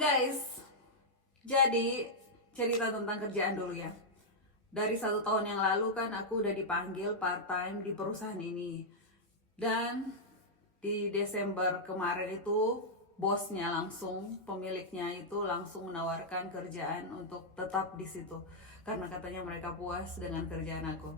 Guys, jadi cerita tentang kerjaan dulu ya. Dari 1 tahun yang lalu kan aku udah dipanggil part time di perusahaan ini. Dan di Desember kemarin itu bosnya langsung, pemiliknya itu langsung menawarkan kerjaan untuk tetap di situ. Karena katanya mereka puas dengan kerjaan aku.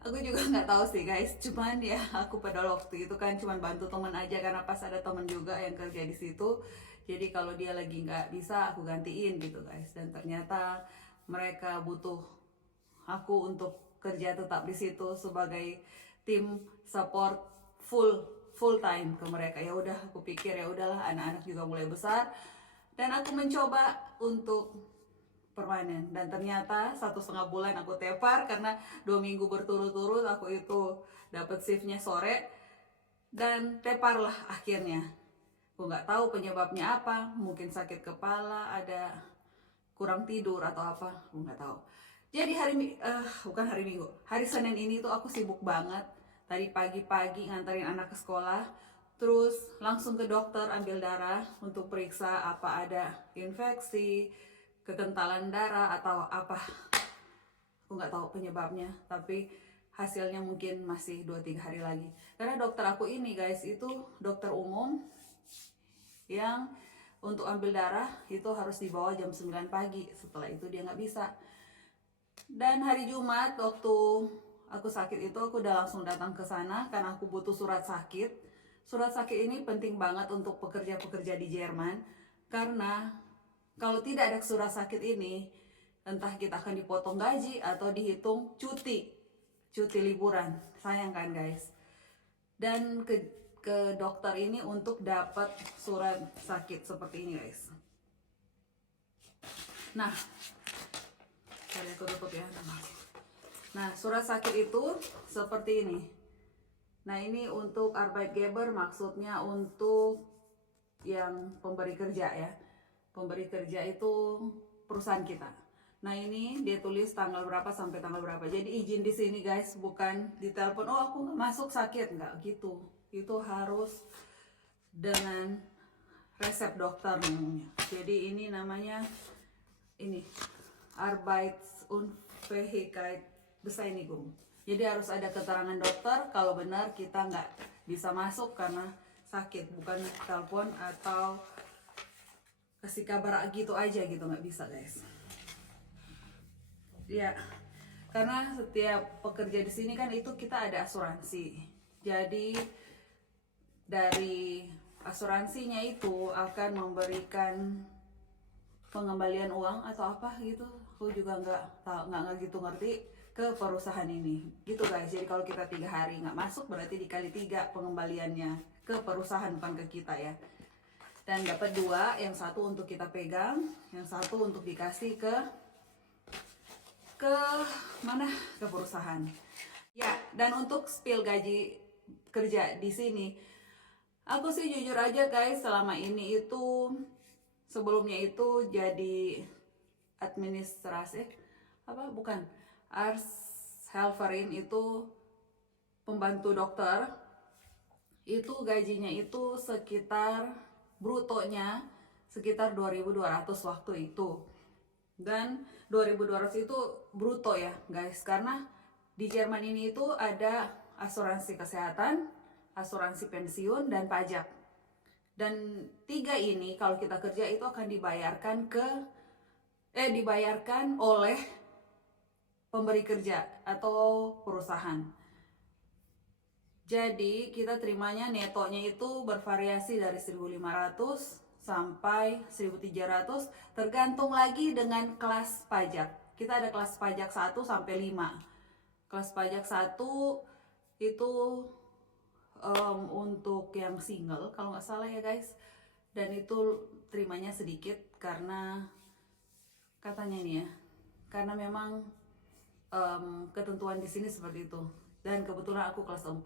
Aku juga nggak tahu sih guys, cuman ya aku pada waktu itu kan cuman bantu teman aja karena pas ada teman juga yang kerja di situ. Jadi kalau dia lagi nggak bisa aku gantiin gitu guys. Dan ternyata mereka butuh aku untuk kerja tetap di situ sebagai tim support full time ke mereka. Ya udah aku pikir ya udahlah, anak-anak juga mulai besar dan aku mencoba untuk permanen. Dan ternyata 1,5 bulan aku tepar karena 2 minggu berturut-turut aku itu dapat shiftnya sore dan teparlah akhirnya. Aku nggak tahu penyebabnya apa, mungkin sakit kepala, ada kurang tidur atau apa, aku nggak tahu. Jadi bukan hari Minggu, hari Senin ini tuh aku sibuk banget. Tadi pagi-pagi nganterin anak ke sekolah, terus langsung ke dokter ambil darah untuk periksa apa ada infeksi, kekentalan darah atau apa. Aku nggak tahu penyebabnya, tapi hasilnya mungkin masih 2-3 hari lagi. Karena dokter aku ini guys itu dokter umum yang untuk ambil darah itu harus dibawa jam 9 pagi. Setelah itu dia nggak bisa. Dan hari Jumat waktu aku sakit itu aku udah langsung datang ke sana karena aku butuh surat sakit. Surat sakit ini penting banget untuk pekerja-pekerja di Jerman karena kalau tidak ada surat sakit ini, entah kita akan dipotong gaji atau dihitung cuti liburan. Sayang kan guys. Dan ke dokter ini untuk dapat surat sakit seperti ini guys. Nah, aku tutup ya. Nah, surat sakit itu seperti ini. Nah, ini untuk Arbeitgeber, maksudnya untuk yang pemberi kerja ya. Pemberi kerja itu perusahaan kita. Nah, ini dia tulis tanggal berapa sampai tanggal berapa. Jadi izin di sini guys, bukan ditelepon, oh aku nggak masuk sakit, nggak gitu. Itu harus dengan resep dokter namanya. Jadi ini namanya ini Arbeitsunfähigkeitsbescheinigung. Jadi harus ada keterangan dokter kalau benar kita nggak bisa masuk karena sakit, bukan telepon atau kasih kabar gitu aja gitu, nggak bisa guys. Ya, karena setiap pekerja di sini kan itu kita ada asuransi. Jadi dari asuransinya itu akan memberikan pengembalian uang atau apa gitu. Aku juga nggak gitu ngerti ke perusahaan ini gitu guys. Jadi kalau kita 3 hari nggak masuk berarti dikali 3 pengembaliannya ke perusahaan, bukan ke kita ya. Dan dapat 2, yang satu untuk kita pegang, yang satu untuk dikasih ke mana, ke perusahaan ya. Dan untuk spill gaji kerja di sini, aku sih jujur aja guys, selama ini itu sebelumnya itu jadi administrasi Arzthelferin, itu pembantu dokter. Itu gajinya itu sekitar brutonya sekitar 2.200 waktu itu. Dan 2.200 itu bruto ya guys, karena di Jerman ini itu ada asuransi kesehatan, asuransi pensiun, dan pajak. Dan 3 ini kalau kita kerja itu akan dibayarkan oleh pemberi kerja atau perusahaan. Jadi kita terimanya netonya itu bervariasi dari 1.500 sampai 1.300, tergantung lagi dengan kelas pajak. Kita ada kelas pajak 1 sampai 5. Kelas pajak 1 itu untuk yang single kalau nggak salah ya guys. Dan itu terimanya sedikit karena katanya nih ya, karena memang ketentuan di sini seperti itu. Dan kebetulan aku kelas 4,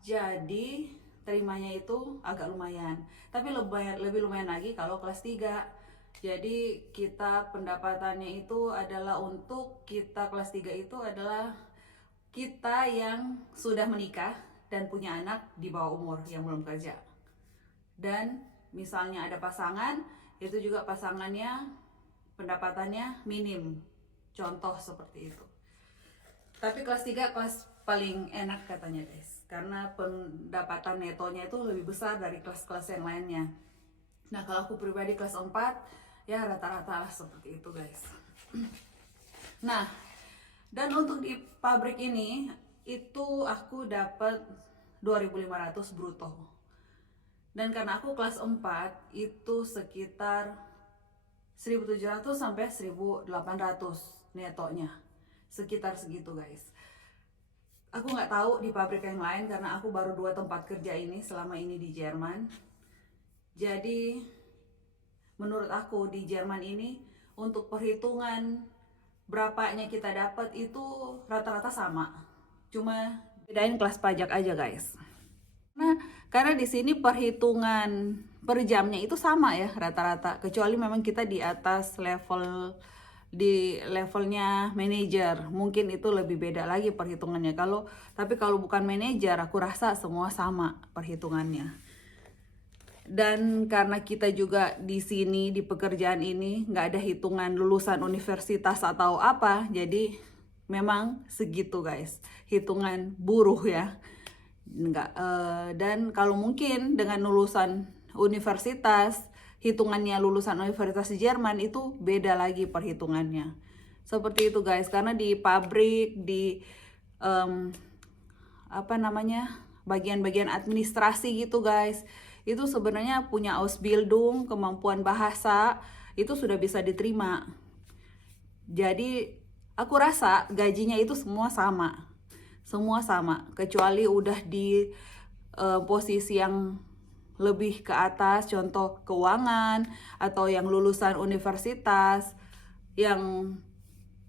jadi terimanya itu agak lumayan. Tapi lebih lumayan lagi kalau kelas 3. Jadi kita pendapatannya itu adalah untuk kita kelas 3 itu adalah kita yang sudah menikah dan punya anak di bawah umur yang belum kerja. Dan misalnya ada pasangan Itu juga pasangannya pendapatannya minim. Contoh seperti itu. Tapi kelas 3 kelas paling enak katanya guys, karena pendapatan netonya itu lebih besar dari kelas-kelas yang lainnya. Nah kalau aku pribadi kelas 4 ya rata-rata lah seperti itu guys. Nah dan untuk di pabrik ini itu aku dapat 2.500 bruto. Dan karena aku kelas 4 itu sekitar 1.700 sampai 1.800 netonya, sekitar segitu guys. Aku nggak tahu di pabrik yang lain karena aku baru 2 tempat kerja ini selama ini di Jerman. Jadi menurut aku di Jerman ini untuk perhitungan berapanya kita dapat itu rata-rata sama, cuma bedain kelas pajak aja guys. Nah karena di sini perhitungan per jamnya itu sama ya rata-rata, kecuali memang kita di atas levelnya manajer, mungkin itu lebih beda lagi perhitungannya. Tapi kalau bukan manajer aku rasa semua sama perhitungannya. Dan karena kita juga di sini di pekerjaan ini nggak ada hitungan lulusan universitas atau apa, jadi memang segitu guys, hitungan buruh ya. Dan kalau mungkin dengan lulusan universitas, hitungannya lulusan universitas di Jerman itu beda lagi perhitungannya. Seperti itu guys, karena di pabrik, di bagian-bagian administrasi gitu guys, itu sebenarnya punya Ausbildung, kemampuan bahasa itu sudah bisa diterima. Jadi aku rasa gajinya itu semua sama, kecuali udah di posisi yang lebih ke atas, contoh keuangan atau yang lulusan universitas yang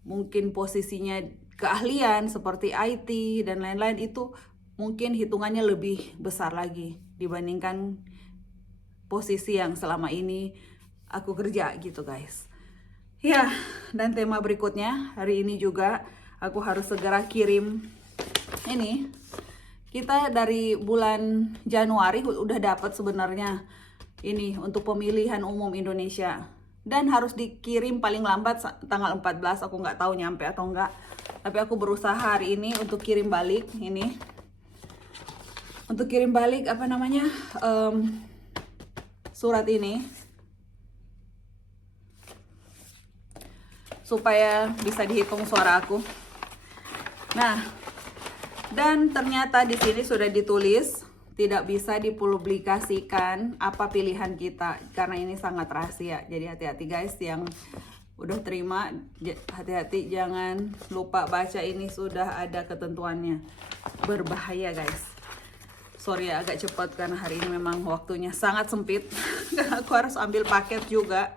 mungkin posisinya keahlian seperti IT dan lain-lain, itu mungkin hitungannya lebih besar lagi dibandingkan posisi yang selama ini aku kerja gitu guys. Ya, dan tema berikutnya hari ini juga aku harus segera kirim ini. Kita dari bulan Januari udah dapat sebenarnya ini untuk pemilihan umum Indonesia, dan harus dikirim paling lambat tanggal 14. Aku nggak tahu nyampe atau enggak, tapi aku berusaha hari ini untuk kirim balik ini, untuk kirim balik surat ini supaya bisa dihitung suara aku. Nah, dan ternyata di sini sudah ditulis tidak bisa dipublikasikan apa pilihan kita karena ini sangat rahasia. Jadi hati-hati guys yang udah terima, hati-hati jangan lupa baca, ini sudah ada ketentuannya. Berbahaya guys. Sorry ya agak cepat karena hari ini memang waktunya sangat sempit. Aku harus ambil paket juga.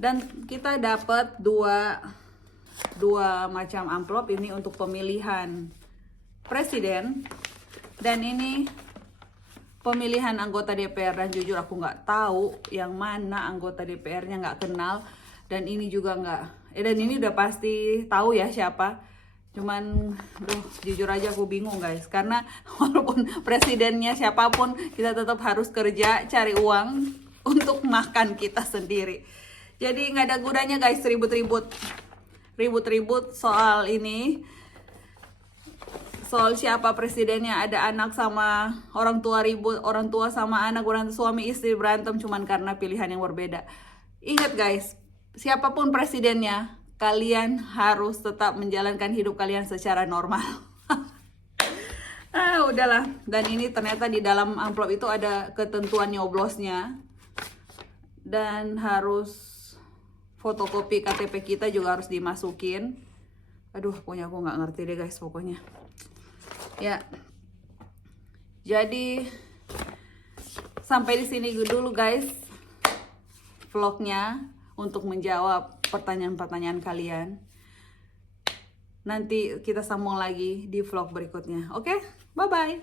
Dan kita dapat dua macam amplop, ini untuk pemilihan presiden dan ini pemilihan anggota DPR. Dan jujur aku nggak tahu yang mana anggota DPR-nya, nggak kenal, dan ini juga nggak, dan ini udah pasti tahu ya siapa, cuman jujur aja aku bingung guys, karena walaupun presidennya siapapun kita tetap harus kerja cari uang untuk makan kita sendiri. Jadi nggak ada gunanya guys ribut-ribut soal ini, soal siapa presidennya. Ada anak sama orang tua ribut, orang tua sama anak, suami istri berantem cuman karena pilihan yang berbeda. Ingat guys, siapapun presidennya, kalian harus tetap menjalankan hidup kalian secara normal. Udahlah. Dan ini ternyata di dalam amplop itu ada ketentuan nyoblosnya, dan harus fotokopi KTP kita juga harus dimasukin. Pokoknya aku nggak ngerti deh guys pokoknya. Ya. Jadi sampai di sini dulu guys vlognya untuk menjawab pertanyaan-pertanyaan kalian. Nanti kita sambung lagi di vlog berikutnya. Oke? Bye bye.